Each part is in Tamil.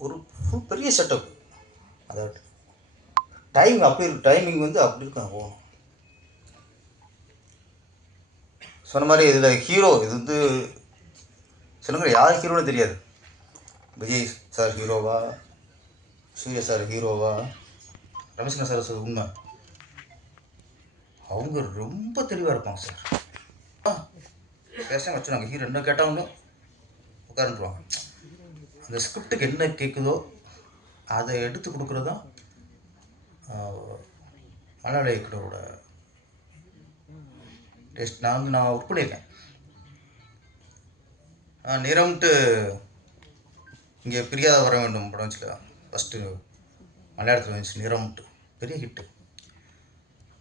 ஒரு ஃபுல் பெரிய செட்டப் அதாவது டைம் அப்படி இருக்கு. டைமிங் வந்து அப்படி இருக்கும் ஓ. சொன்ன மாதிரி இதில் ஹீரோ இது வந்து சொல்லுங்க யார் ஹீரோன்னு தெரியாது. விஜய் சார் ஹீரோவா சூர்யா சார் ஹீரோவா ரமேஷ்கர் சார் சார் உண்மை. அவங்க ரொம்ப தெளிவாக இருப்பாங்க சார் பேசாமல் பேசாம வச்சுருவாங்க. ஹீரோ என்ன கேட்டாலும் உட்காந்துருவாங்க அந்த ஸ்கிரிப்டுக்கு என்ன கேட்குதோ அதை எடுத்து கொடுக்குறது தான் மலையாள இயக்குனரோட டெஸ்ட் நான் வந்து நான் ஒர்க் பண்ணியிருக்கேன் நிறம்ட்டு இங்கே பிரியாத வர வேண்டும் படம் வச்சுல ஃபஸ்ட்டு மலையாளத்தில் வந்துச்சு நிறம்ட்டு பெரிய ஹிட்டு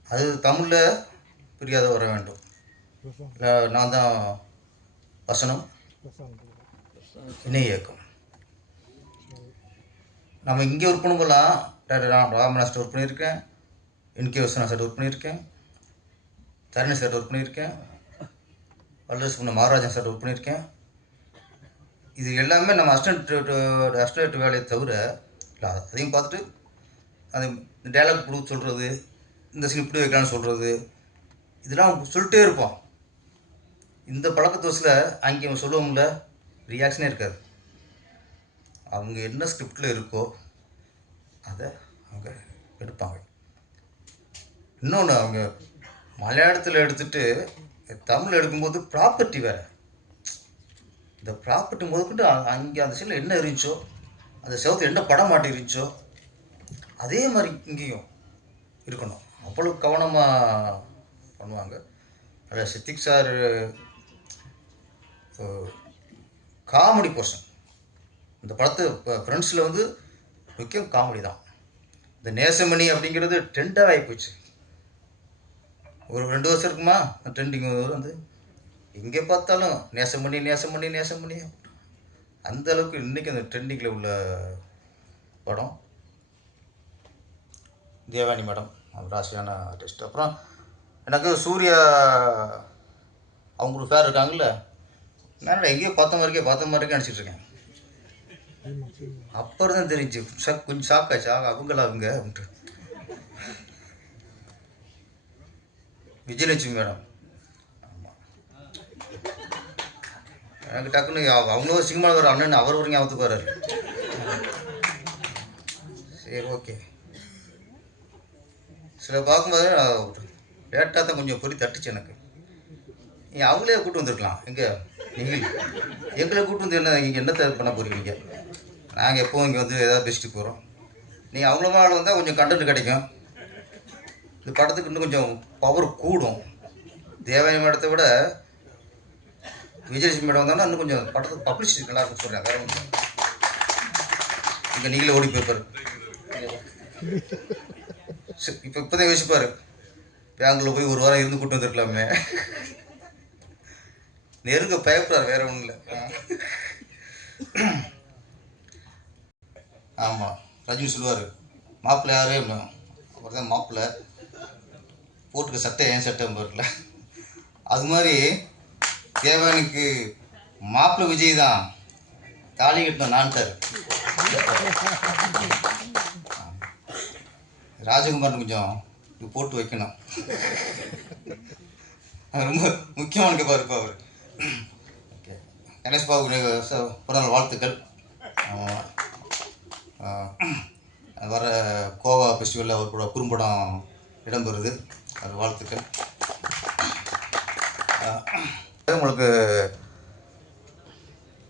அது தமிழில் பிரியாத வர வேண்டும். நான் தான் வசனம். இணை இயக்கம். நம்ம இங்கே ஒர்க் பண்ணும்போதெல்லாம் டாக்டர் ராம் ராமநாஸ்ட் ஒர்க் பண்ணியிருக்கேன். என்கே நான் சார் ஒர்க் பண்ணியிருக்கேன். தரணி சார் ஒர்க் பண்ணியிருக்கேன். வல்லரசு பண்ண மகாராஜன் சார் ஒர்க் பண்ணியிருக்கேன். இது எல்லாமே நம்ம அஸ்டன்ட் அஸ்டன்ட் வேலையை தவிர இல்லை அதையும் பார்த்துட்டு அது டைலாக் கொடுக்க சொல்கிறது இந்த சீன் இப்படி வைக்கலாம்னு சொல்கிறது இதெல்லாம் சொல்லிட்டே இருப்போம் இந்த பழக்கத்தோசில் அங்கே சொல்லுவோம்ல ரியாக்ஷனே இருக்காது. அவங்க என்ன ஸ்கிரிப்டில் இருக்கோ அதை அவங்க எடுப்பாங்க. இன்னொன்று அவங்க மலையாளத்தில் எடுத்துட்டு தமிழ் எடுக்கும்போது ப்ராப்பர்ட்டி வேறு. இந்த ப்ராப்பர்ட்டி முதற்கொண்டு அங்கே அந்த சைடில் என்ன இருந்துச்சோ அந்த செவத்தில் என்ன படம் மாட்டி இருந்துச்சோ அதே மாதிரி இங்கேயும் இருக்கணும். அவ்வளோ கவனமாக பண்ணுவாங்க. அதில் சித்திக் சார் காமெடி பர்சன் இந்த படத்து ஃப்ரெண்ட்ஸில் வந்து முக்கியம் காமெடி தான். இந்த நேசமணி அப்படிங்கிறது ட்ரெண்டாக ஆகிப்போச்சு ஒரு ரெண்டு வருஷம் இருக்குமா? ட்ரெண்டிங் வந்து. எங்கே பார்த்தாலும் நேசமணி நேசமணி நேசமணி அந்த அளவுக்கு இன்றைக்கி அந்த ட்ரெண்டிங்கில் உள்ள படம். தேவானி மேடம் ராசியான ஆர்டிஸ்ட் அப்புறம் எனக்கு சூர்யா அவங்களுக்கு பேர் இருக்காங்கல்ல. நான் எங்கேயோ பார்த்த மாதிரிக்கே பார்த்த மாதிரிக்கே நினச்சிட்ருக்கேன் அப்புறம் தான் தெரிஞ்சு ஷாக் கொஞ்சம் ஷாக் ஆச்சு. ஆக அவங்களா அவங்க விஜயலட்சுமி மேடம். ஆமாம் எனக்கு டக்குன்னு அவங்களும் சினிமாவில் வர அண்ணன் அவர் ஒரு ஞாபகத்துக்கு வர்றாரு. சரி ஓகே. சில பார்க்கும்போது லேட்டாக தான் கொஞ்சம் பொறி தட்டுச்சு எனக்கு. நீ அவங்களே கூப்பிட்டு வந்திருக்கலாம். எங்கே? எங்களை கூட்டு வந்து என்ன இங்கே என்னத்தை பண்ண போகிறீங்க நாங்கள் எப்போவும் இங்கே வந்து ஏதாவது பெஸ்ட்டு போகிறோம் நீங்கள் அவங்கள ஆள் வந்தால் கொஞ்சம் கண்டென்ட் கிடைக்கும். இந்த படத்துக்கு இன்னும் கொஞ்சம் பவர் கூடும். தேவாயம் மேடத்தை விட விஜயலட்சுமி மேடம் வந்தாலும் இன்னும் கொஞ்சம் படத்துக்கு பப்ளிசிட்டி நல்லா இருக்கும் சொல்கிறேன் வேறு ஒன்றும் இங்கே நீங்களே ஓடி போயிருப்பாரு இப்போ இப்போதான் யோசிப்பார் பேங்களூர் போய் ஒரு வாரம் இருந்து கூட்டு வந்துருக்கலாமே. நெருங்க பயப்படுறாரு வேற ஒன்றும் இல்லை. ஆமாம் ரஜினி சொல்லுவார் மாப்பிள்ளை யாரு? அப்புறம் தான் மாப்பிள்ளை. போட்டுக்க சட்டை ஏன் சட்டை பாருல அது மாதிரி தேவானுக்கு மாப்பிள்ளை விஜய் தான் தாலி கட்டின நான்ட்டார் ராஜகுமாரன் கொஞ்சம் போட்டு வைக்கணும். ரொம்ப முக்கியமான கேப்பா இருப்பா அவர். கணேஷ் பாபு பிறநாள் வாழ்த்துக்கள். வர கோவா ஃபெஸ்டிவலில் அவர் கூட குறும்படம் இடம்பெறுது. அது வாழ்த்துக்கள். உங்களுக்கு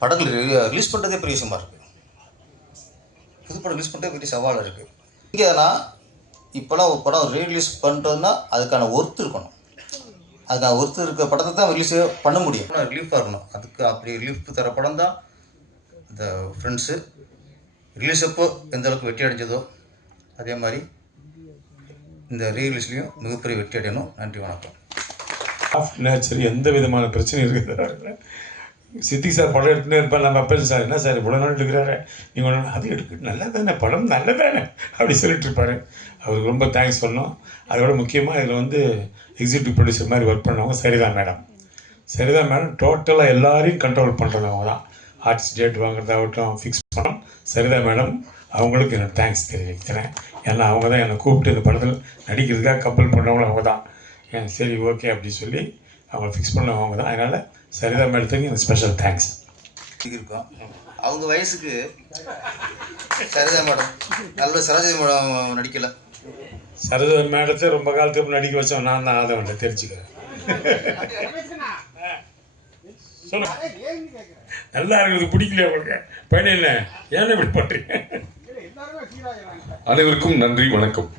படங்கள் ரிலீஸ் பண்ணுறதே பெரிய விஷயமா இருக்குது புது படம் ரிலீஸ் பண்ணுறதே பெரிய சவால் இருக்குது இங்கேனா இப்போலாம் ஒரு படம் ரீரிலீஸ் பண்ணுறதுன்னா அதுக்கான ஒர்த்து இருக்கணும். அதுக்கான ஒர்த்து இருக்க படத்தை தான் ரிலீஸ் பண்ண முடியும். ரிலீஃபாக இருக்கணும் அதுக்கு அப்படி ரிலீஃப் தர படம் தான் இந்த ஃப்ரெண்ட்ஸு ரிலீஸ் அப்போ எந்த அளவுக்கு வெற்றி அடைஞ்சதோ அதே மாதிரி இந்த ரீரிலீஸ்லேயும் மிகப்பெரிய வெற்றி அடையணும். நன்றி வணக்கம். ஆஃப் நேச்சர் எந்த விதமான பிரச்சனையும் இருக்குது. சித்தி சார் படம் எடுத்துனே இருப்பேன் நம்ம அப்பன் சார். என்ன சார் இவ்வளோ நாள் எடுக்கிறாரு? நீங்கள் ஒன்று அது எடுக்க நல்லா தானே படம் நல்ல தானே அப்படி சொல்லிட்டு இருப்பாரு. அவருக்கு ரொம்ப தேங்க்ஸ் பண்ணோம் அதோட முக்கியமாக இதில் வந்து எக்ஸிக்யூட்டிவ் ப்ரொடியூசர் மாதிரி ஒர்க் பண்ணவங்க சரிதான் மேடம் சரிதான் மேடம் டோட்டலாக எல்லாரையும் கண்ட்ரோல் பண்ணுறவங்க தான். ஆர்டிஸ்ட் டேட் வாங்குறதாகட்டும் ஃபிக்ஸ் பண்ணோம் சரிதான் மேடம் அவங்களுக்கு என்னோட தேங்க்ஸ் தெரிவிக்கிறேன். ஏன்னா அவங்க தான் என்னை கூப்பிட்டு இந்த படத்தில் நடிக்கிறதுக்காக கப்பல் பண்ணவங்களும் அவங்க தான். சரி ஓகே அப்படி சொல்லி அவங்க ஃபிக்ஸ் பண்ணவங்க அவங்க தான். அதனால் சரிதா மேடத்துக்கு எனக்கு ஸ்பெஷல் தேங்க்ஸ் இருக்கும். அவங்க வயசுக்கு சரிதா மேடம் நல்ல சரோஜதி மேடம் நடிக்கல. சரதா மேடத்தை ரொம்ப காலத்துக்கு நடிக்க வச்சோம் நான் தான் ஆதவன்ட்ட தெரிஞ்சுக்கிறேன். சொல்லு நல்லா இருக்குது பிடிக்கல உங்களுக்கு? பையன் என்ன? ஏன் இப்படி பண்ணுறீங்க அனைவருக்கும் நன்றி வணக்கம்.